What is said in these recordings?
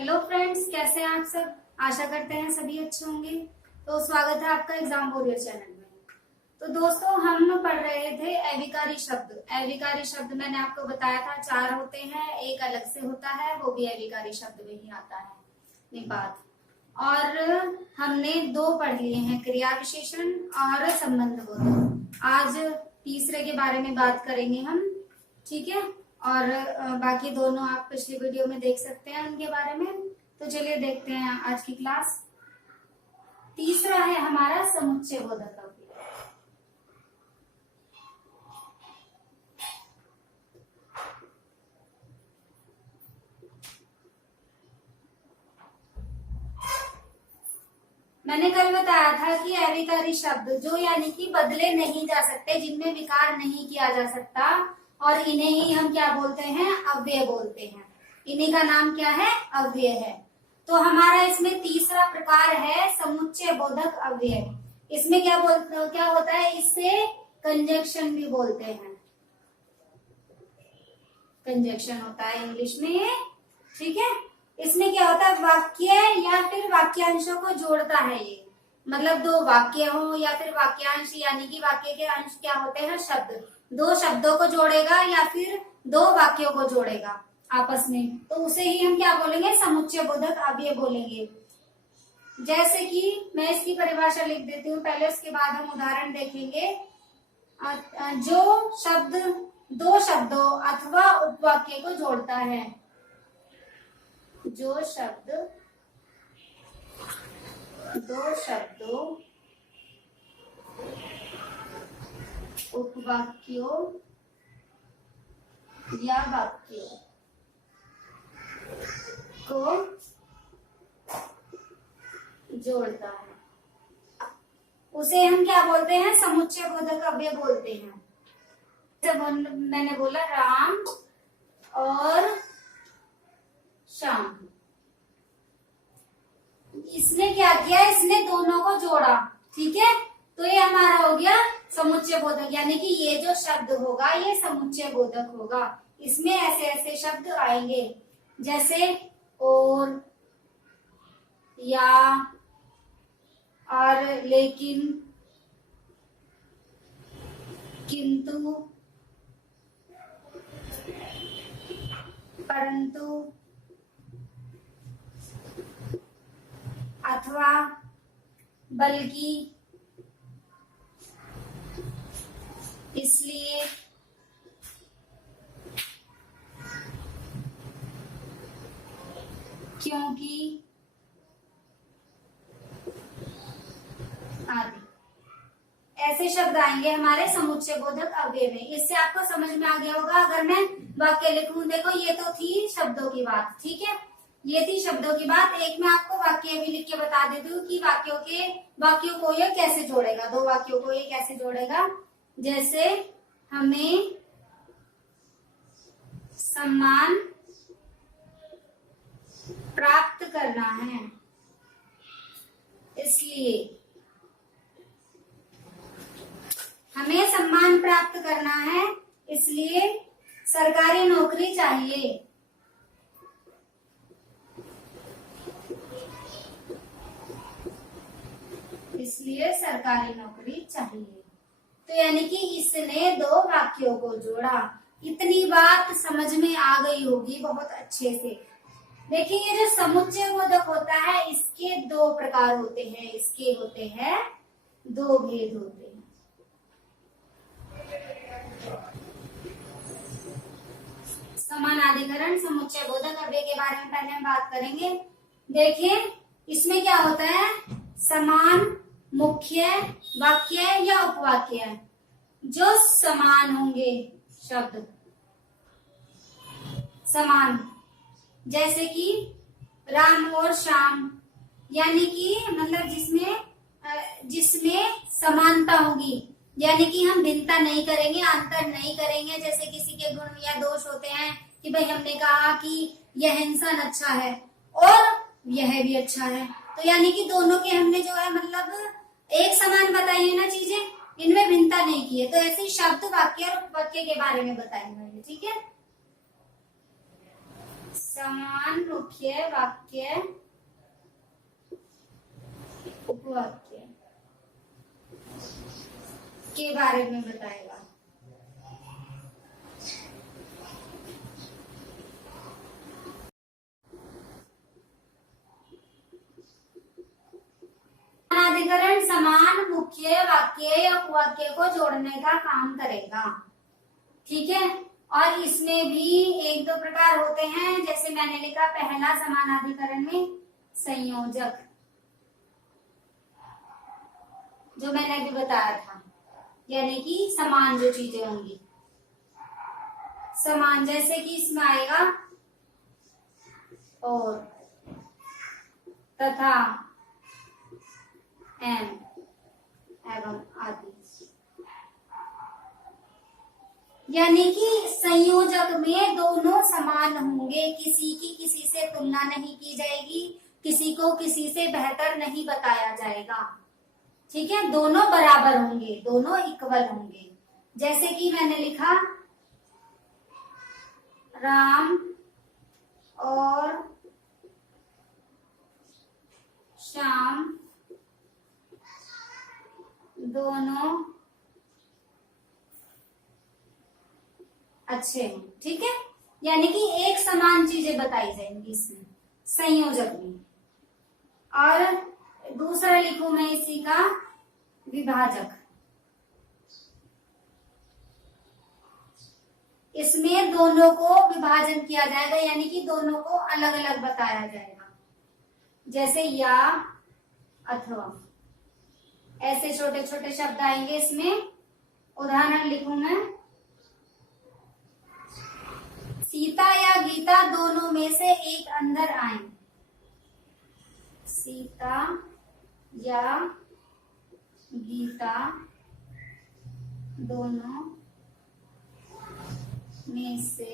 Hello friends, कैसे हैं आप सब। आशा करते हैं सभी अच्छे होंगे। तो स्वागत है आपका एग्जाम वॉरियर चैनल में। तो दोस्तों, हम पढ़ रहे थे अविकारी शब्द। अविकारी शब्द मैंने आपको बताया था 4 होते हैं, एक अलग से होता है, वो भी अविकारी शब्द में ही आता है, निपात। और हमने 2 पढ़ लिए हैं, क्रिया विशेषण और संबंध बोधक। आज तीसरे के बारे में बात करेंगे हम, ठीक है। और बाकी दोनों आप पिछली वीडियो में देख सकते हैं उनके बारे में। तो चलिए देखते हैं आज की क्लास। तीसरा है हमारा समुच्चय बोधक अवयव। मैंने कल बताया था कि अविकारी शब्द जो यानी कि बदले नहीं जा सकते, जिनमें विकार नहीं किया जा सकता, और इन्हें ही हम क्या बोलते हैं, अव्यय बोलते हैं। इन्हीं का नाम क्या है, अव्यय है। तो हमारा इसमें तीसरा प्रकार है समुच्चय बोधक अव्यय। इसमें क्या होता है, इससे कंजक्शन भी बोलते हैं। कंजक्शन होता है इंग्लिश में, ठीक है। इसमें क्या होता है, वाक्य या फिर वाक्यांशों को जोड़ता है ये। मतलब 2 वाक्य हो या फिर वाक्यांश, यानी कि वाक्य के अंश क्या होते हैं, शब्द। 2 शब्दों को जोड़ेगा या फिर 2 वाक्यों को जोड़ेगा आपस में, तो उसे ही हम क्या बोलेंगे, समुच्चय बोधक अव्यय बोलेंगे। जैसे कि मैं इसकी परिभाषा लिख देती हूँ पहले, उसके बाद हम उदाहरण देखेंगे। जो शब्द 2 शब्दों अथवा उपवाक्य को जोड़ता है, जो शब्द 2 शब्दों उपवाक्यों या वाक्यों को जोड़ता है, उसे हम क्या बोलते हैं, समुच्चय बोधक अव्यय बोलते हैं। जब मैंने बोला राम और श्याम, इसने क्या किया, इसने दोनों को जोड़ा, ठीक है। तो ये हमारा हो गया समुच्चय बोधक, यानी कि ये जो शब्द होगा ये समुच्चय बोधक होगा। इसमें ऐसे ऐसे शब्द आएंगे, जैसे और, या, और, लेकिन, किंतु, परंतु, अथवा, बल्कि, इसलिए, क्योंकि, आदि ऐसे शब्द आएंगे हमारे समुच्चय बोधक अव्यय में। इससे आपको समझ में आ गया होगा। अगर मैं वाक्य लिखूं, देखो ये तो थी शब्दों की बात, ठीक है, ये थी शब्दों की बात। एक मैं आपको वाक्य भी लिख के बता देती हूँ कि वाक्यों को ये कैसे जोड़ेगा, 2 वाक्यों को ये कैसे जोड़ेगा। जैसे हमें सम्मान प्राप्त करना है, इसलिए हमें सम्मान प्राप्त करना है, इसलिए सरकारी नौकरी चाहिए। इसलिए सरकारी नौकरी चाहिए। तो यानी कि इसने 2 वाक्यों को जोड़ा। इतनी बात समझ में आ गई होगी बहुत अच्छे से। देखिए, ये जो समुच्चय बोधक होता है, इसके 2 प्रकार होते हैं, इसके होते हैं 2 भेद होते हैं। समानाधिकरण समुच्चय बोधक अव्यय के बारे में पहले हम बात करेंगे। देखिए, इसमें क्या होता है, समान मुख्य वाक्य या उपवाक्य, जो समान होंगे शब्द, समान, जैसे कि राम और श्याम, यानी कि मतलब जिसमें समानता होगी, यानी कि हम भिन्नता नहीं करेंगे, अंतर नहीं करेंगे। जैसे किसी के गुण या दोष होते हैं कि भाई हमने कहा कि यह इंसान अच्छा है और यह भी अच्छा है, तो यानी कि दोनों के हमने जो है मतलब एक समान बताई है ना चीजें, इनमें भिन्नता नहीं की है। तो ऐसे शब्द वाक्य और उपवाक्य के बारे में बताएंगे, ठीक है। समान मुख्य वाक्य उपवाक्य के बारे में बताएगा। समानाधिकरण समान मुख्य वाक्य या उपवाक्य को जोड़ने का काम करेगा। ठीक है, और इसमें भी एक दो प्रकार होते हैं, जैसे मैंने लिखा पहला समानाधिकरण में संयोजक, जो मैंने अभी बताया था, यानी कि समान जो चीजें होंगी समान, जैसे कि इसमें आएगा और, तथा, एवं आदि। यानी कि संयोजक में दोनों समान होंगे, किसी की किसी से तुलना नहीं की जाएगी, किसी को किसी से बेहतर नहीं बताया जाएगा। ठीक है, दोनों बराबर होंगे, दोनों इक्वल होंगे। जैसे कि मैंने लिखा राम और श्याम दोनों अच्छे हैं। ठीक है, यानी कि एक समान चीजें बताई जाएंगी इसमें संयोजक में। और दूसरा लिखूं मैं इसी का विभाजक, इसमें दोनों को विभाजन किया जाएगा, यानी कि दोनों को अलग अलग बताया जाएगा। जैसे या, अथवा, ऐसे छोटे छोटे शब्द आएंगे इसमें। उदाहरण लिखूं मैं, सीता या गीता दोनों में से एक अंदर आए। सीता या गीता दोनों में से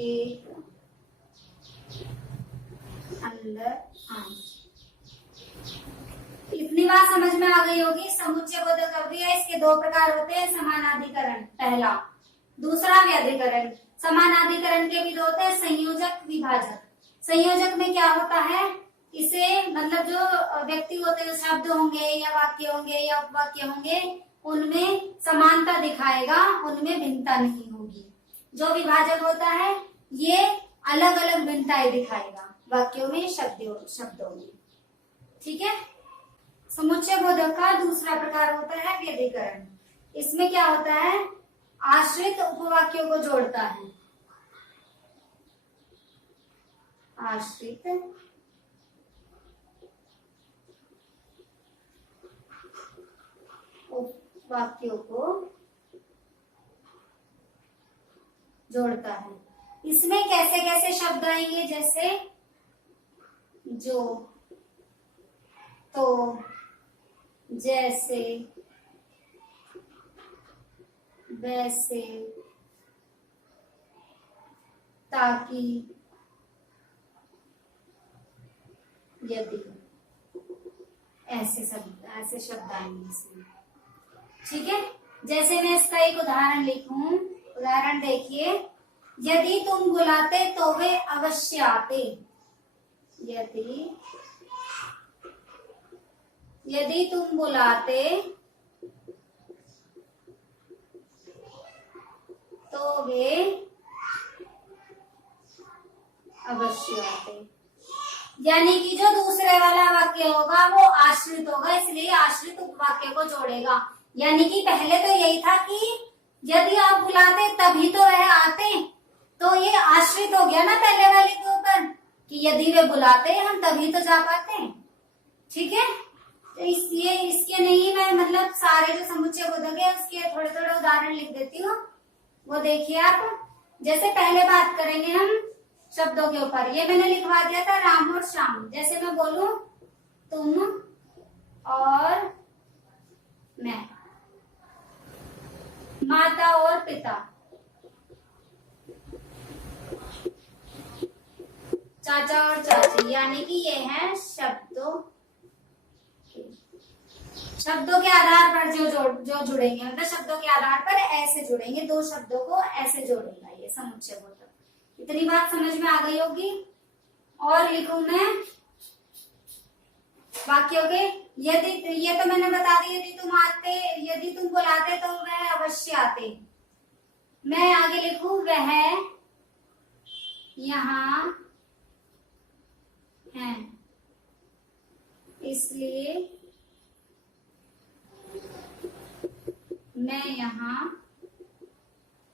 एक अंदर आए। इतनी बात समझ में आ गई होगी। समुच्चय बोधक अवधि इसके दो प्रकार होते हैं, समानाधिकरण पहला, दूसरा व्याधिकरण। समानाधिकरण के भी दो होते हैं, संयोजक, विभाजक। संयोजक में क्या होता है, इसे मतलब जो व्यक्ति होते हैं, शब्द होंगे या वाक्य होंगे या उपवाक्य होंगे, उनमें समानता दिखाएगा, उनमें भिन्नता नहीं होगी। जो विभाजक होता है ये अलग अलग भिन्नताएं दिखाएगा वाक्यों में, शब्दों में। ठीक है, समुच्चय बोधक का दूसरा प्रकार होता है व्यधिकरण। इसमें क्या होता है, आश्रित उपवाक्यों को जोड़ता है। आश्रित उपवाक्यों को जोड़ता है। इसमें कैसे कैसे शब्द आएंगे, जैसे जो, तो, जैसे, वैसे, ताकि, यदि, ऐसे शब्द आएंगे इसमें। ठीक है, जैसे मैं इसका एक उदाहरण लिखूं, उदाहरण देखिए, यदि तुम बुलाते तो वे अवश्य आते। यदि तुम बुलाते तो वे अवश्य आते। यानी कि जो दूसरे वाला वाक्य होगा वो आश्रित होगा, इसलिए आश्रित उपवाक्य को जोड़ेगा। यानी कि पहले तो यही था कि यदि आप बुलाते तभी तो वह आते, तो ये आश्रित हो गया ना पहले वाले के ऊपर, कि यदि वे बुलाते हम तभी तो जा पाते। ठीक है, तो इसके नहीं, मैं मतलब सारे जो समुच्चय बोधक है उसके थोड़े थोड़े उदाहरण लिख देती हूँ, वो देखिए आप। जैसे पहले बात करेंगे हम शब्दों के ऊपर, ये मैंने लिखवा दिया था राम और श्याम। जैसे मैं बोलूं तुम और मैं, माता और पिता, चाचा और चाची, यानी कि ये है शब्दों के आधार पर जो जुड़ेंगे, मतलब शब्दों के आधार पर ऐसे जुड़ेंगे, दो शब्दों को ऐसे जोड़ेगा ये समुच्चय बोधक। इतनी बात समझ में आ गई होगी। और लिखूं मैं वाक्यों के, यदि, ये तो मैंने बता दी, यदि तुम बुलाते तो वह अवश्य आते। मैं आगे लिखूं वह यहाँ है, इसलिए मैं यहाँ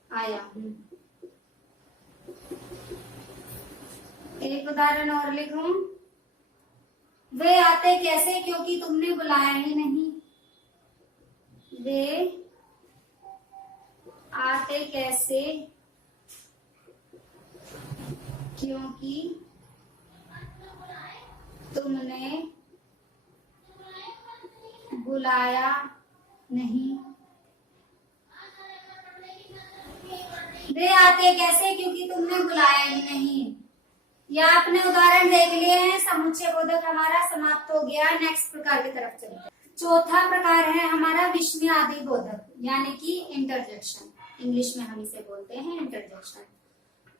आया हूँ। एक उदाहरण और लिखूं, वे आते कैसे क्योंकि तुमने बुलाया ही नहीं। वे आते कैसे क्योंकि तुमने बुलाया नहीं। वे आते कैसे क्योंकि तुमने बुलाया ही नहीं। या आपने उदाहरण देख लिए हैं। समुच्चय बोधक हमारा समाप्त हो गया। नेक्स्ट प्रकार की तरफ चलते हैं। चौथा प्रकार है हमारा विस्मयादि बोधक, यानी कि इंटरजेक्शन। इंग्लिश में हम इसे बोलते हैं इंटरजेक्शन।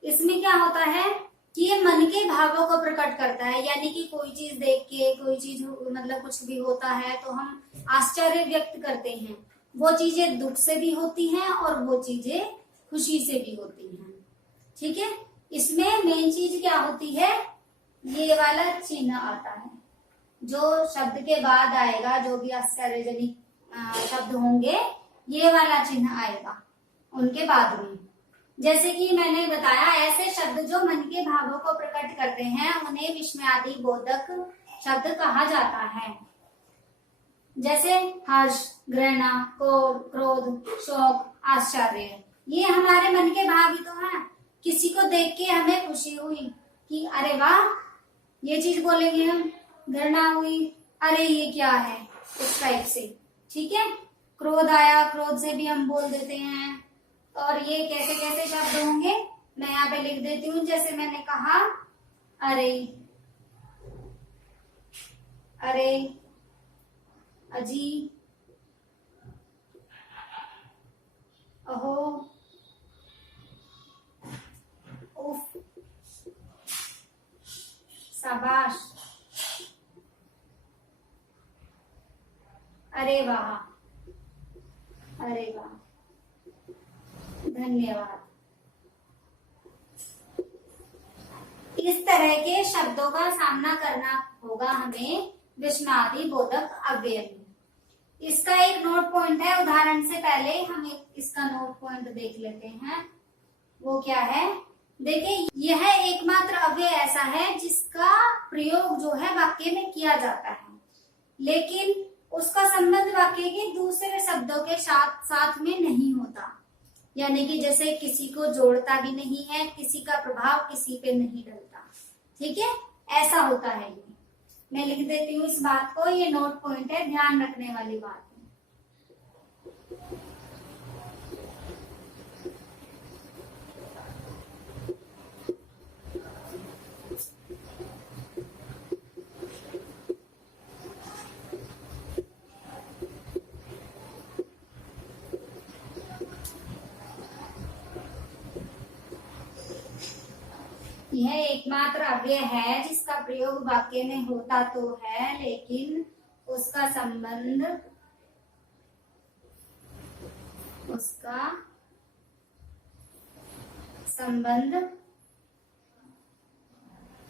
इसमें क्या होता है कि ये मन के भावों को प्रकट करता है, यानी कि कोई चीज देख के, कोई चीज मतलब कुछ भी होता है तो हम आश्चर्य व्यक्त करते हैं। वो चीजें दुख से भी होती हैं और वो चीजें खुशी से भी होती हैं। ठीक है, इसमें मेन चीज क्या होती है, ये वाला चिन्ह आता है जो शब्द के बाद आएगा। जो भी आश्चर्यजनक शब्द होंगे ये वाला चिन्ह आएगा उनके बाद में। जैसे कि मैंने बताया, ऐसे शब्द जो मन के भावों को प्रकट करते हैं उन्हें विस्मयादि बोधक शब्द कहा जाता है। जैसे हर्ष, घृणा, क्रोध, शोक, आश्चर्य, ये हमारे मन के भाव ही तो हैं। किसी को देख के हमें खुशी हुई कि अरे वाह, ये चीज बोलेंगे हम। घृणा हुई, अरे ये क्या है, इस टाइप से। ठीक है, क्रोध आया, क्रोध से भी हम बोल देते हैं। और ये कैसे कैसे शब्द होंगे मैं यहाँ पे लिख देती हूँ। जैसे मैंने कहा, अरे, अरे, अजी, अहो, उफ, शाबाश, अरे वाह, अरे वाह, धन्यवाद। इस तरह के शब्दों का सामना करना होगा हमें विस्मयादि बोधक अव्यय में। इसका एक नोट पॉइंट है। उदाहरण से पहले हम इसका नोट पॉइंट देख लेते हैं। वो क्या है, देखिए, यह एकमात्र अव्यय ऐसा है जिसका प्रयोग जो है वाक्य में किया जाता है, लेकिन उसका संबंध वाक्य के दूसरे शब्दों के साथ में नहीं होता। यानी कि जैसे किसी को जोड़ता भी नहीं है, किसी का प्रभाव किसी पे नहीं डलता। ठीक है, ऐसा होता है। ये मैं लिख देती हूँ इस बात को, ये नोट पॉइंट है, ध्यान रखने वाली बात है। यह एकमात्र अव्यय है जिसका प्रयोग वाक्य में होता तो है, लेकिन उसका संबंध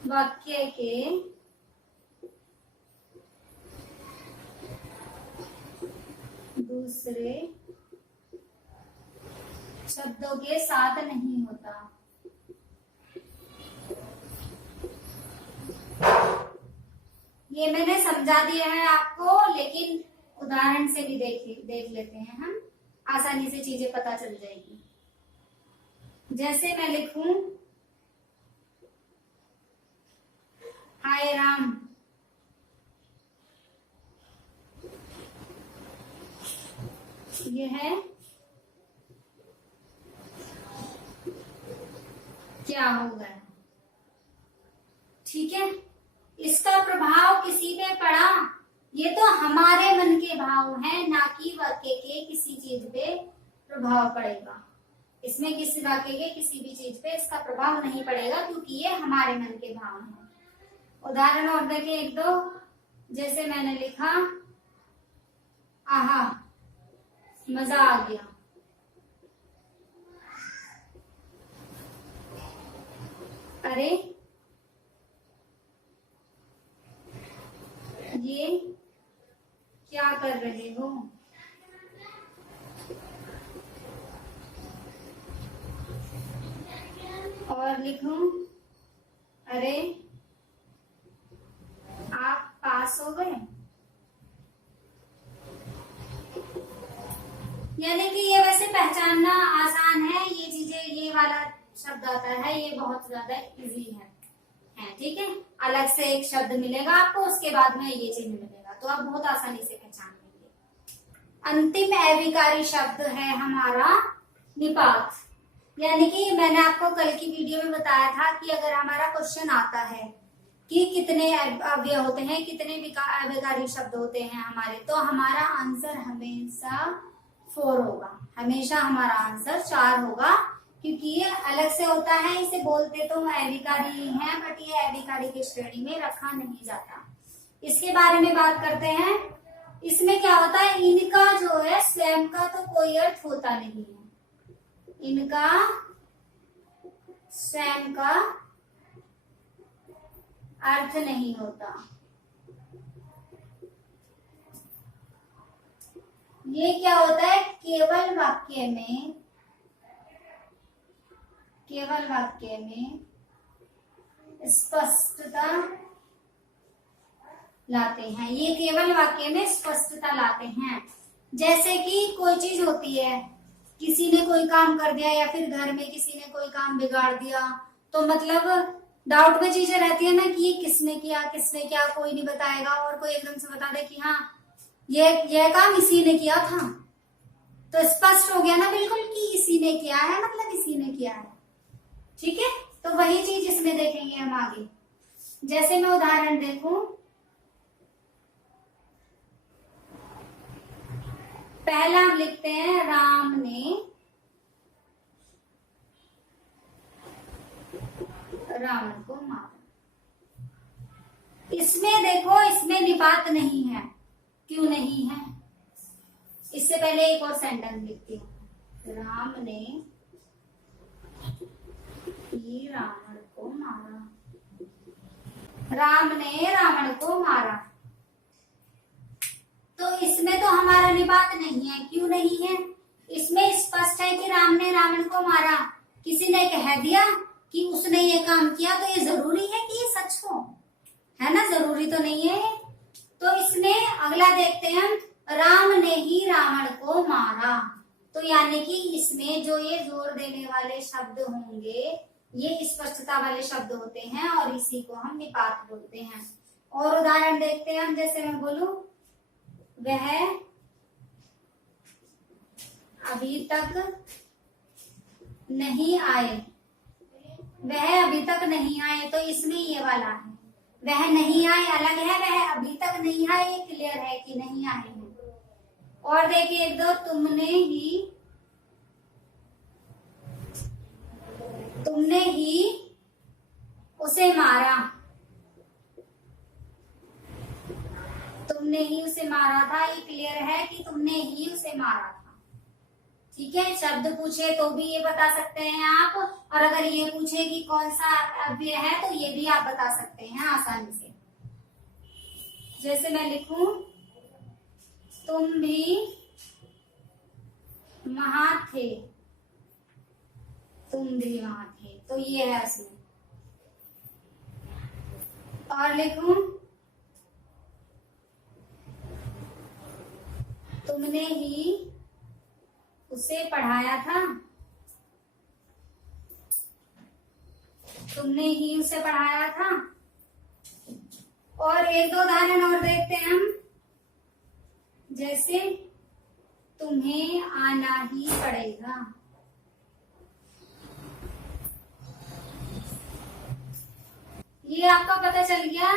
वाक्य के दूसरे शब्दों के साथ नहीं होता। ये मैंने समझा दिया है आपको, लेकिन उदाहरण से भी देख लेते हैं हम, आसानी से चीजें पता चल जाएगी। जैसे मैं लिखूं, हाय राम, यह क्या होगा। ठीक है, इसका प्रभाव किसी पे पड़ा, ये तो हमारे मन के भाव हैं, ना कि वाक्य के किसी चीज पे प्रभाव पड़ेगा। इसमें किसी वाक्य के किसी भी चीज पे इसका प्रभाव नहीं पड़ेगा, क्योंकि ये हमारे मन के भाव हैं। उदाहरण और देखिए एक दो, जैसे मैंने लिखा आहा मजा आ गया। अरे ये क्या कर रहे हो? और लिखूं अरे आप पास हो गए। यानी कि ये वैसे पहचानना आसान है, ये चीजें, ये वाला शब्द आता है, ये बहुत ज्यादा इजी है ठीक है। अलग से एक शब्द मिलेगा आपको, उसके बाद में ये चिन्ह मिलेगा, तो आप बहुत आसानी से पहचान लेंगे। अंतिम अविकारी शब्द है हमारा निपात। यानी कि मैंने आपको कल की वीडियो में बताया था कि अगर हमारा क्वेश्चन आता है कि कितने अव्यय होते हैं, कितने अविकारी शब्द होते हैं हमारे, तो हमारा आंसर हमेशा 4 होगा, हमेशा हमारा आंसर 4 होगा, क्योंकि ये अलग से होता है। इसे बोलते तो अविकारी ही हैं, बट ये अविकारी की श्रेणी में रखा नहीं जाता। इसके बारे में बात करते हैं। इसमें क्या होता है, इनका जो है स्वयं का तो कोई अर्थ होता नहीं है, इनका स्वयं का अर्थ नहीं होता। ये क्या होता है, केवल वाक्य में स्पष्टता लाते हैं। ये केवल वाक्य में स्पष्टता लाते हैं। जैसे कि कोई चीज होती है, किसी ने कोई काम कर दिया या फिर घर में किसी ने कोई काम बिगाड़ दिया, तो मतलब डाउट में चीजें रहती है ना कि ये किसने किया, कोई नहीं बताएगा, और कोई एकदम से बता दे कि हाँ ये काम इसी ने किया था, तो स्पष्ट हो गया ना बिल्कुल कि इसी ने किया है, मतलब इसी ने किया है। ठीक है, तो वही चीज इसमें देखेंगे हम आगे। जैसे मैं उदाहरण देखूं, पहला हम लिखते हैं राम ने रावण को मारा। इसमें देखो, इसमें निपात नहीं है। क्यों नहीं है? इससे पहले एक और सेंटेंस लिखती हूँ, राम ने रावण को मारा, राम ने रावण को मारा। तो इसमें तो हमारा निपात नहीं है। क्यों नहीं है? इसमें स्पष्ट है कि राम ने रावण को मारा। किसी ने कह दिया कि उसने ये काम किया, तो ये जरूरी है कि ये सच हो, है ना? जरूरी तो नहीं है। तो इसमें अगला देखते हैं, राम ने ही रावण को मारा। तो यानी कि इसमें जो ये जोर देने वाले शब्द होंगे, ये स्पष्टता वाले शब्द होते हैं, और इसी को हम निपात बोलते हैं। और उदाहरण देखते हैं हम। जैसे मैं बोलूं, वह अभी तक नहीं आए, वह अभी तक नहीं आए, तो इसमें ये वाला है। वह नहीं आए अलग है, वह अभी तक नहीं आए ये क्लियर है कि नहीं आए हैं। और देखिए एक दो, तुमने ही उसे मारा, तुमने ही उसे मारा था, ये क्लियर है कि तुमने ही उसे मारा था। ठीक है, शब्द पूछे तो भी ये बता सकते हैं आप, और अगर ये पूछे कि कौन सा अव्यय है, तो ये भी आप बता सकते हैं आसानी से। जैसे मैं लिखूं, तुम भी वहां थे, तुम भी वहां थे, तो ये है इसमें। और लिखूं, तुमने ही उसे पढ़ाया था, तुमने ही उसे पढ़ाया था। और एक दो उदाहरण और देखते हैं हम। जैसे तुम्हें आना ही पड़ेगा, ये आपका पता चल गया।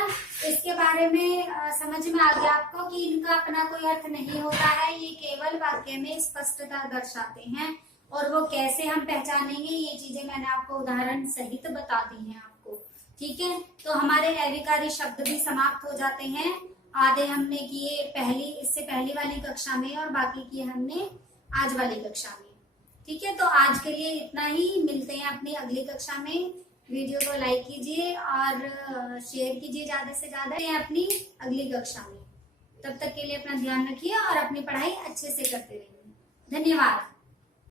इसके बारे में समझ में आ गया आपको कि इनका अपना कोई अर्थ नहीं होता है, ये केवल वाक्य में स्पष्टता दर्शाते हैं। और वो कैसे हम पहचानेंगे, ये चीजें मैंने आपको उदाहरण सहित बता दी हैं आपको। ठीक है, तो हमारे अविकारी शब्द भी समाप्त हो जाते हैं। आधे हमने किए इससे पहली वाली कक्षा में और बाकी किए हमने आज वाली कक्षा में। ठीक है, तो आज के लिए इतना ही। मिलते हैं अपनी अगली कक्षा में। वीडियो को लाइक कीजिए और शेयर कीजिए ज्यादा से ज्यादा अपनी अगली कक्षा में। तब तक के लिए अपना ध्यान रखिए और अपनी पढ़ाई अच्छे से करते रहिए। धन्यवाद।